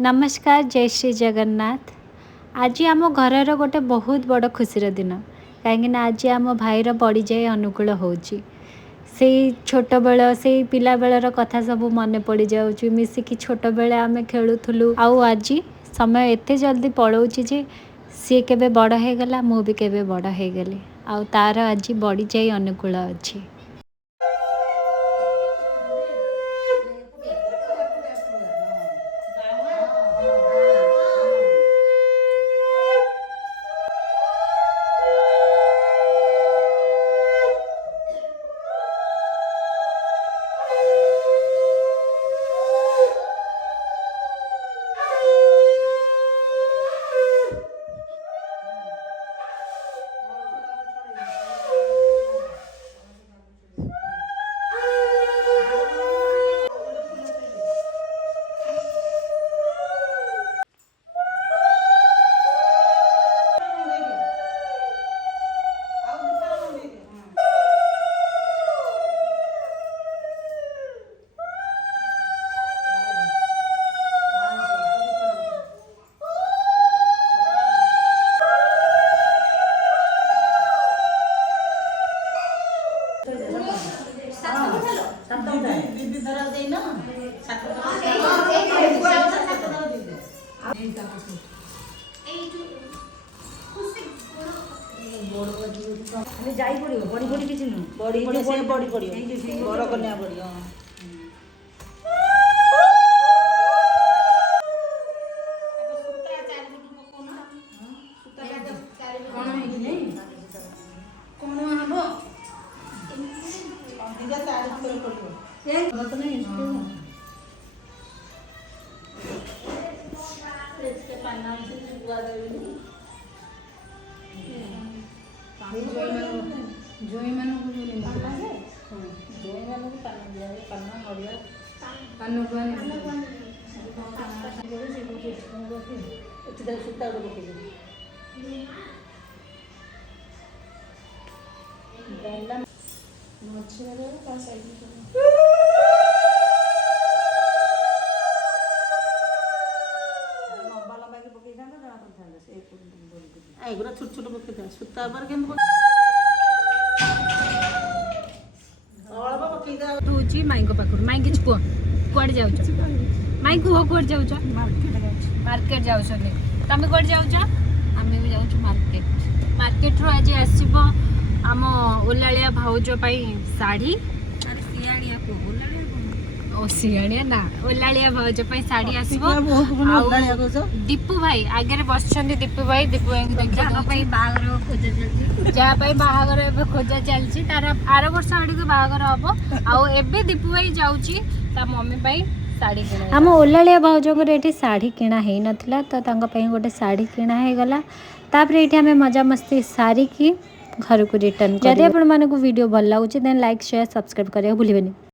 नमस्कार, जय श्री जगन्नाथ। आज आम घर गोटे बहुत बड़ खुशी दिन कहीं आज आम भाईर बड़ी जाए अनुकूल होची से छोट बेल से पिला बेलर कथा सब मन पड़ जाऊँ मिसिकी छोट बेले आम खेलुलु आज समय एते जल्दी पलाऊँच जे सी के बड़ हो गला मु भी केबे बड़ हो गली आ तार आज बड़ी जाए अनुकूल अच्छी। जाई पड़ो बड़ी बड़ी किसी बड़ी बड़ी बड़ी बड़ कन्या बड़ी जोई मानू को जोई मानू को कान दिया कान नड़िया कान को एत सूता गोटे पकड़ एगुरा छोट छोट पकड़ सूता माई पाखर माई कि पुह कौड़ जाऊ माई कुह कौड़ जाऊ मार्केट जाऊ तुम कौड़ जाऊ आम भी जाऊँ मार्केट मार्केट रू आज आसब आम ओलालिया भाउज शाढ़ी सियाणिया ना ओलालिया भाउज शाढ़ी आसब दीपू भाई आगे बस दीपू भाई जहाँ बाहागर खोजा चलती तार आर वर्ष आड़ बाहागर हम आबे दीपू भाई जाऊँगी मम्मी शाढ़ी किना आम ओलालिया भाउजर ये शाढ़ी किणा हो नाला तो गोटे शाढ़ी किणा हो गला तापर ये आम मजामस्ती सारिकी घर को रिटर्न जदि आपण मानक वीडियो भल लगुच देन लाइक शेयर सब्सक्राइब करिया भूलिबेनी।